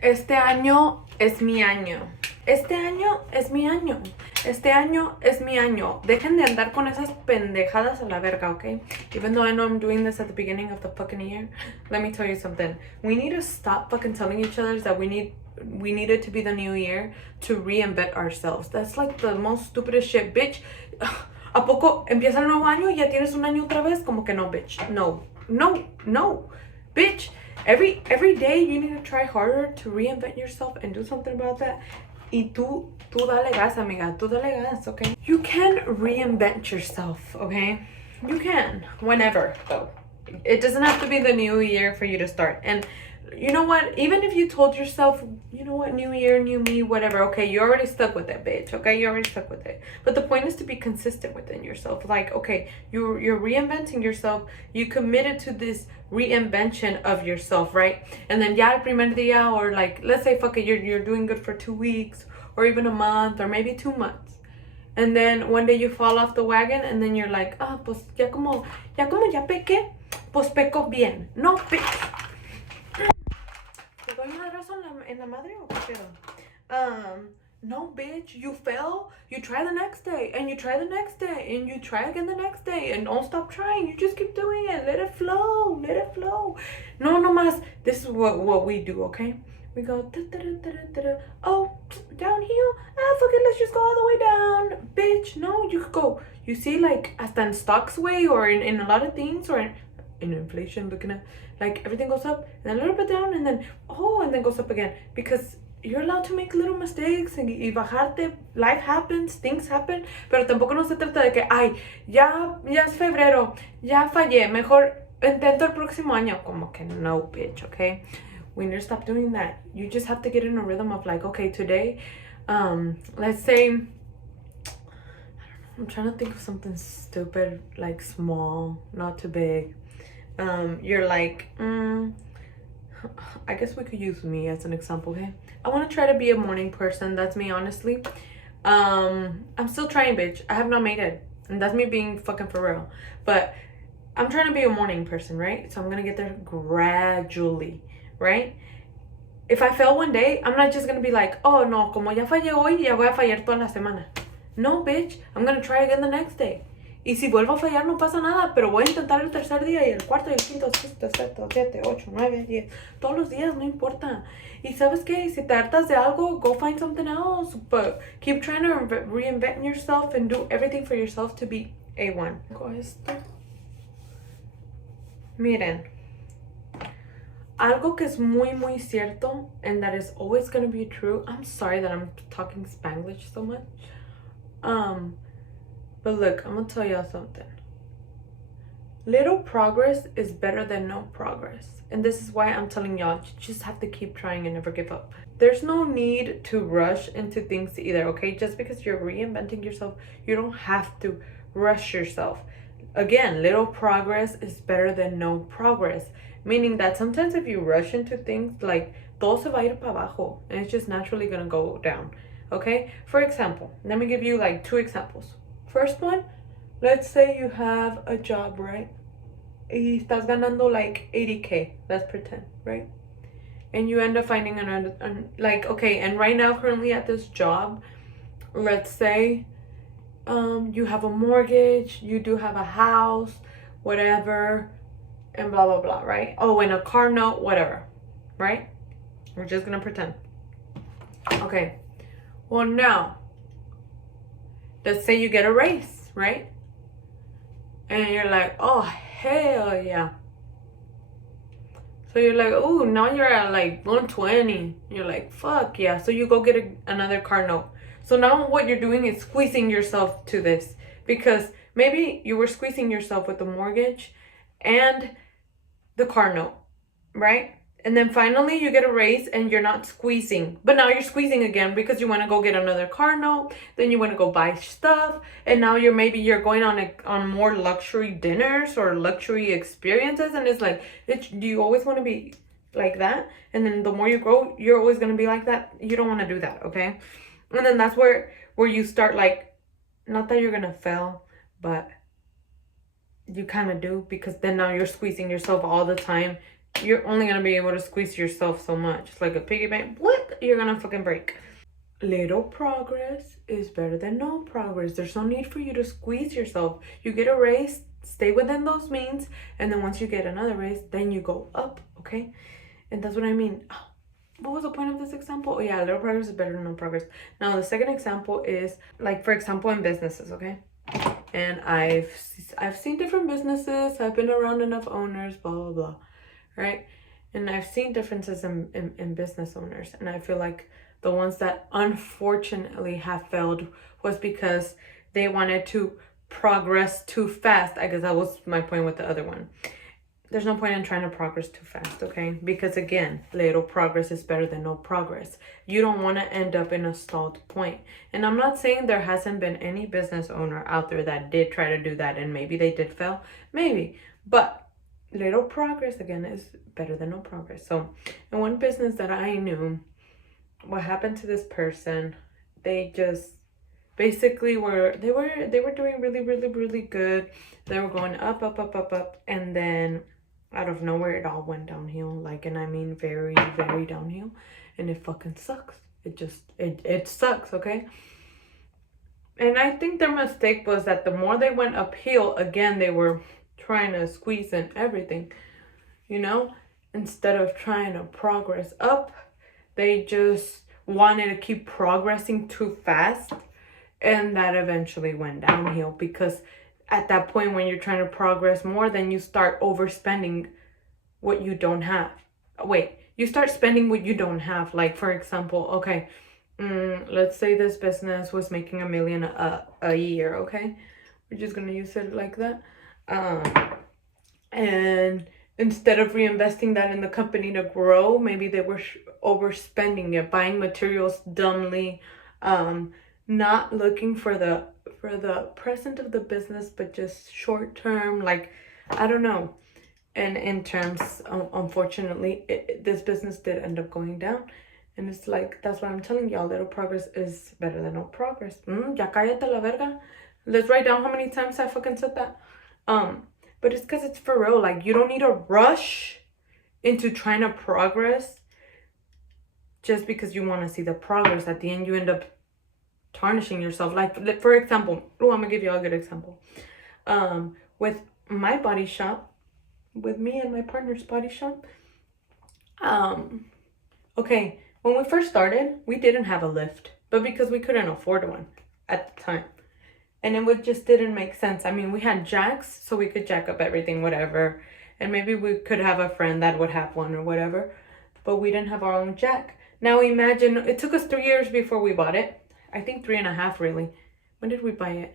Este año es mi año. Este año es mi año. Este año es mi año. Dejen de andar con esas pendejadas a la verga, okay? Even though I know I'm doing this at the beginning of the fucking year, let me tell you something. We need to stop fucking telling each other that we need it to be the new year to reinvent ourselves. That's like the most stupidest shit, bitch. ¿A poco empieza el nuevo año y ya tienes un año otra vez? Como que no, bitch. No. No. No. Bitch. Every day you need to try harder to reinvent yourself and do something about that. Y tú dale gas, amiga. Tú dale gas, okay? You can reinvent yourself, okay? You can. Whenever, though. It doesn't have to be the new year for you to start. And you know what? Even if you told yourself, you know what, new year, new me, whatever, okay, you already stuck with it, bitch, okay? You already stuck with it. But the point is to be consistent within yourself. Like, okay, you're reinventing yourself. You committed to this reinvention of yourself, right? And then ya el primer día, or like, let's say, fuck it, you're doing good for 2 weeks, or even a month, or maybe 2 months. And then one day you fall off the wagon, and then you're like, pues ya pequé, pues peco bien. No, bitch. ¿Te doy madrazo en la madre o qué pedo? No, bitch, you fell, you try the next day, and you try the next day, and you try again the next day, and don't stop trying, you just keep doing it, let it flow, let it flow. No más, this is what we do, okay? We go, da, da, da, da, da, da. Oh, downhill, fuck it, let's just go all the way down, bitch. No, you could go, you see, like, hasta in stocks way, or in a lot of things, or in inflation, looking at, like, everything goes up and then a little bit down, and then and then goes up again, because you're allowed to make little mistakes y bajarte. Life happens, things happen, pero tampoco no se trata de que ay, ya es febrero, ya fallé, mejor intento el próximo año. Como que no, bitch, okay? We need to stop doing that. You just have to get in a rhythm of like, okay, today, let's say, I'm trying to think of something stupid, like small, not too big. You're like, I guess we could use me as an example, okay? I want to try to be a morning person. That's me, honestly. I'm still trying, bitch. I have not made it. And that's me being fucking for real. But I'm trying to be a morning person, right? So I'm going to get there gradually, right? If I fail one day, I'm not just going to be like, oh, no, como ya fallé hoy, ya voy a fallar toda la semana. No, bitch. I'm going to try again the next day. Y si vuelvo a fallar no pasa nada, pero voy a intentar el tercer día y el cuarto y el quinto, sexto, séptimo, 7, 8, 9, 10. Todos los días, no importa. Y ¿sabes qué? Si te hartas de algo, go find something else. But keep trying to reinvent yourself and do everything for yourself to be A1. Miren. Algo que es muy, muy cierto, and that is always going to be true. I'm sorry that I'm talking Spanglish so much. But look, I'm gonna tell y'all something. Little progress is better than no progress. And this is why I'm telling y'all, you just have to keep trying and never give up. There's no need to rush into things either, okay? Just because you're reinventing yourself, you don't have to rush yourself. Again, little progress is better than no progress. Meaning that sometimes if you rush into things, like, todo se va a ir para abajo. And it's just naturally gonna go down, okay? For example, let me give you like 2 examples. First one, let's say you have a job, right? Y estás ganando like 80K, let's pretend, right? And you end up finding another, like, okay, and right now, currently at this job, let's say you have a mortgage, you do have a house, whatever, and blah, blah, blah, right? Oh, and a car note, whatever, right? We're just gonna pretend. Okay, well, now, let's say you get a raise, right? And you're like, oh, hell yeah. So you're like, oh, now you're at like 120. You're like, fuck yeah. So you go get another car note. So now what you're doing is squeezing yourself to this. Because maybe you were squeezing yourself with the mortgage and the car note, right? And then finally you get a raise and you're not squeezing. But now you're squeezing again because you want to go get another car note. Then you want to go buy stuff. And now you're going on more luxury dinners or luxury experiences. And it's like, do you always want to be like that? And then the more you grow, you're always going to be like that. You don't want to do that, okay? And then that's where you start, like, not that you're going to fail, but you kind of do, because then now you're squeezing yourself all the time you're only gonna be able to squeeze yourself so much. It's like a piggy bank, blip, you're gonna fucking break. Little progress is better than no progress. There's no need for you to squeeze yourself. You get a raise, stay within those means, and then once you get another raise, then you go up, okay? And that's what I mean. What was the point of this example? Oh yeah, little progress is better than no progress. Now the second example is, like, for example, in businesses, okay? And I've seen different businesses. I've been around enough owners, blah blah blah, right? And I've seen differences in business owners, and I feel like the ones that unfortunately have failed was because they wanted to progress too fast. I guess that was my point with the other one. There's no point in trying to progress too fast, okay? Because again, little progress is better than no progress. You don't want to end up in a stalled point. And I'm not saying there hasn't been any business owner out there that did try to do that and maybe they did fail. Maybe. But little progress, again, is better than no progress. So in one business that I knew, what happened to this person, they just basically they were doing really good. They were going up, and then out of nowhere it all went downhill, like, and I mean very downhill, and it fucking sucks. It sucks, okay? And I think their mistake was that the more they went uphill, again, they were trying to squeeze in everything, you know, instead of trying to progress up. They just wanted to keep progressing too fast, and that eventually went downhill, because at that point when you're trying to progress more, then you start overspending what you don't have. You start spending what you don't have. Like, for example, okay, let's say this business was making $1 million a year, okay? We're just gonna use it like that. And instead of reinvesting that in the company to grow, maybe they were overspending it, buying materials dumbly, not looking for the present of the business, but just short term, like, I don't know. And in terms, unfortunately, this business did end up going down. And it's like, that's what I'm telling y'all, little progress is better than no progress. Ya cállate la verga. Let's write down how many times I fucking said that. But it's because it's for real. Like, you don't need to rush into trying to progress just because you want to see the progress. At the end, you end up tarnishing yourself. Like, for example, I'm gonna give you a good example. With my body shop, with me and my partner's body shop, okay, when we first started, we didn't have a lift, but because we couldn't afford one at the time, and it just didn't make sense. I mean, we had jacks, so we could jack up everything, whatever, and maybe we could have a friend that would have one or whatever, but we didn't have our own jack. Now imagine, it took us 3 years before we bought it. I think 3.5 really. When did we buy it?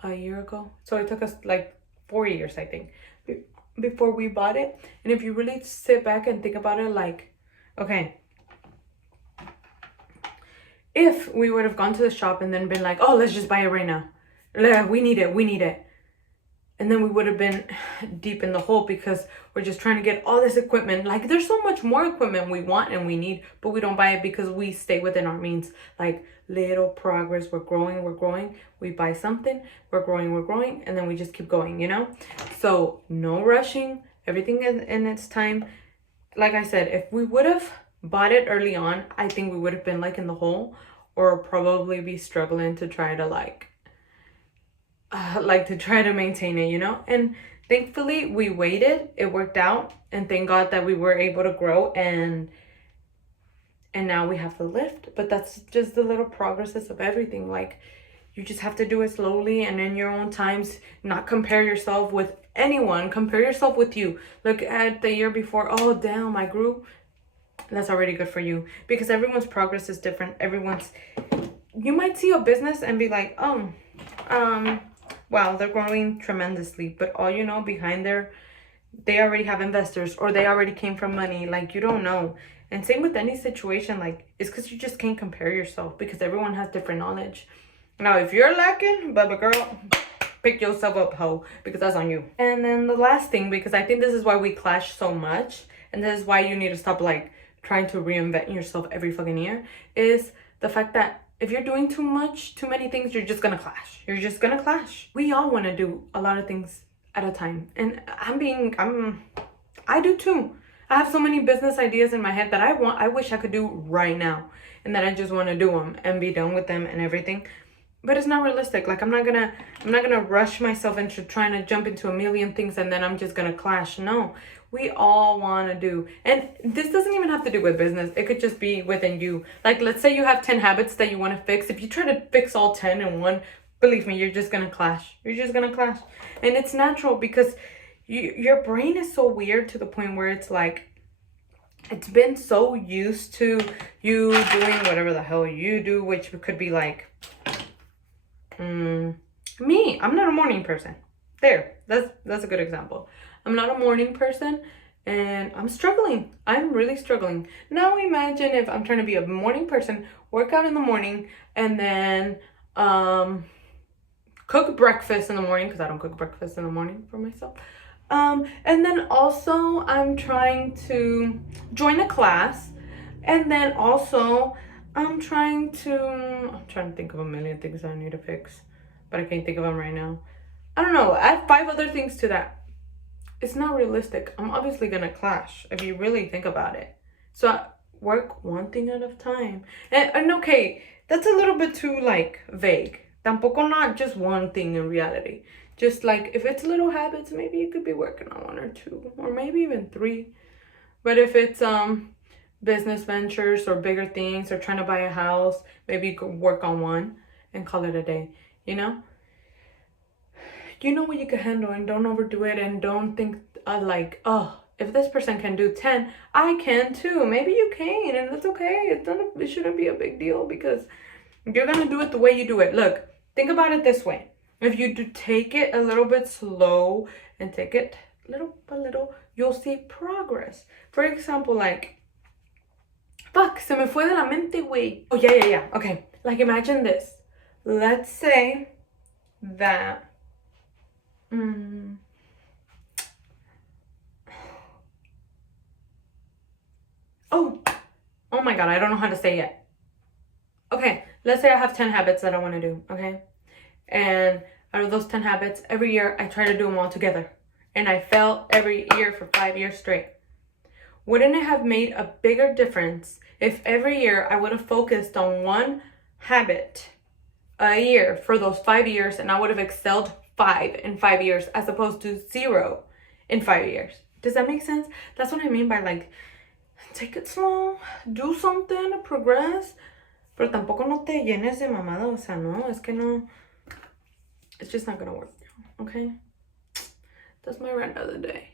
A year ago. So it took us like 4 years, I think, before we bought it. And if you really sit back and think about it, like, okay, if we would have gone to the shop and then been like, oh, let's just buy it right now. We need it. And then we would have been deep in the hole because we're just trying to get all this equipment. Like, there's so much more equipment we want and we need, but we don't buy it because we stay within our means. Like, little progress, we're growing. We buy something, we're growing, and then we just keep going, you know? So no rushing, everything in its time. Like I said, if we would have bought it early on, I think we would have been like in the hole, or probably be struggling to try to to try to maintain it, you know? And thankfully we waited, it worked out, and thank God that we were able to grow, and now we have the lift. But that's just the little progresses of everything. Like, you just have to do it slowly and in your own times, not compare yourself with anyone, compare yourself with you. Look at the year before, oh damn, I grew. That's already good for you, because everyone's progress is different. You might see a business and be like, oh, wow, they're growing tremendously, but all you know behind there, they already have investors, or they already came from money. Like, you don't know. And same with any situation, like, it's because you just can't compare yourself, because everyone has different knowledge. Now, if you're lacking, baby girl, pick yourself up, ho, because that's on you. And then the last thing, because I think this is why we clash so much, and this is why you need to stop, like, trying to reinvent yourself every fucking year, is the fact that if you're doing too many things, you're just gonna clash. We all want to do a lot of things at a time. And I do too. I have so many business ideas in my head that I wish I could do right now, and that I just want to do them and be done with them and everything. But it's not realistic. Like I'm not gonna rush myself into trying to jump into a million things and then I'm just gonna clash. No, we all want to do, and this doesn't even have to do with business. It could just be within you. Like let's say you have 10 habits that you want to fix. If you try to fix all 10 in one, believe me, you're just gonna clash. You're just gonna clash, and it's natural because your brain is so weird to the point where it's like it's been so used to you doing whatever the hell you do, which could be like me. I'm not a morning person. That's a good example. I'm not a morning person and I'm struggling. I'm really struggling. Now imagine if I'm trying to be a morning person, work out in the morning, and then cook breakfast in the morning, because I don't cook breakfast in the morning for myself. And then also I'm trying to join a class, and then also I'm trying to think of a million things I need to fix, but I can't think of them right now. I don't know, add 5 other things to that. It's not realistic. I'm obviously gonna clash if you really think about it. So I work one thing at a time. And okay, that's a little bit too like vague. Tampoco not just one thing in reality. Just like if it's little habits, maybe you could be working on 1 or 2, or maybe even 3. But if it's business ventures or bigger things or trying to buy a house, maybe you could work on 1 and call it a day, you know? You know what you can handle, and don't overdo it, and don't think like, oh, if this person can do 10, I can too. Maybe you can, and that's okay. It shouldn't be a big deal because you're gonna do it the way you do it. Look, think about it this way. If you do take it a little bit slow and take it little by little, you'll see progress. For example, like, fuck, se me fue de la mente, güey. Oh, yeah. Okay, like imagine this. Let's say that oh my god, I don't know how to say it. Okay, let's say I have 10 habits that I want to do, okay? And out of those 10 habits, every year I try to do them all together. And I fail every year for 5 years straight. Wouldn't it have made a bigger difference if every year I would have focused on 1 habit a year for those 5 years, and I would have excelled 5 in 5 years as opposed to 0 in 5 years? Does that make sense? That's what I mean by like, take it slow, do something, progress, pero tampoco no te llenes de mamada, o sea, no, es que no, it's just not gonna work, okay? That's my rant of the day.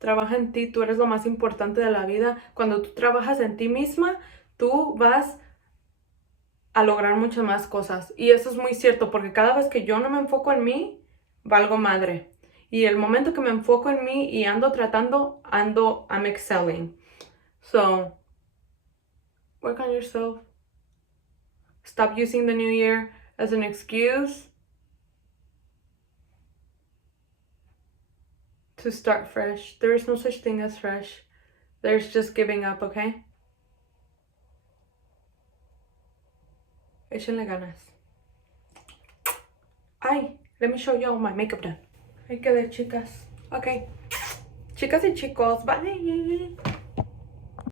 Trabaja en ti, tú eres lo más importante de la vida. Cuando tú trabajas en ti misma, tú vas a lograr muchas más cosas. Y eso es muy cierto, porque cada vez que yo no me enfoco en mí, valgo madre. Y el momento que me enfoco en mí y ando tratando, I'm excelling. So, work on yourself. Stop using the new year as an excuse to start fresh. There is no such thing as fresh. There's just giving up, okay? Échenle ganas. Ay, let me show you all my makeup done. Ahí quedé, chicas. Okay. Chicas y chicos, bye.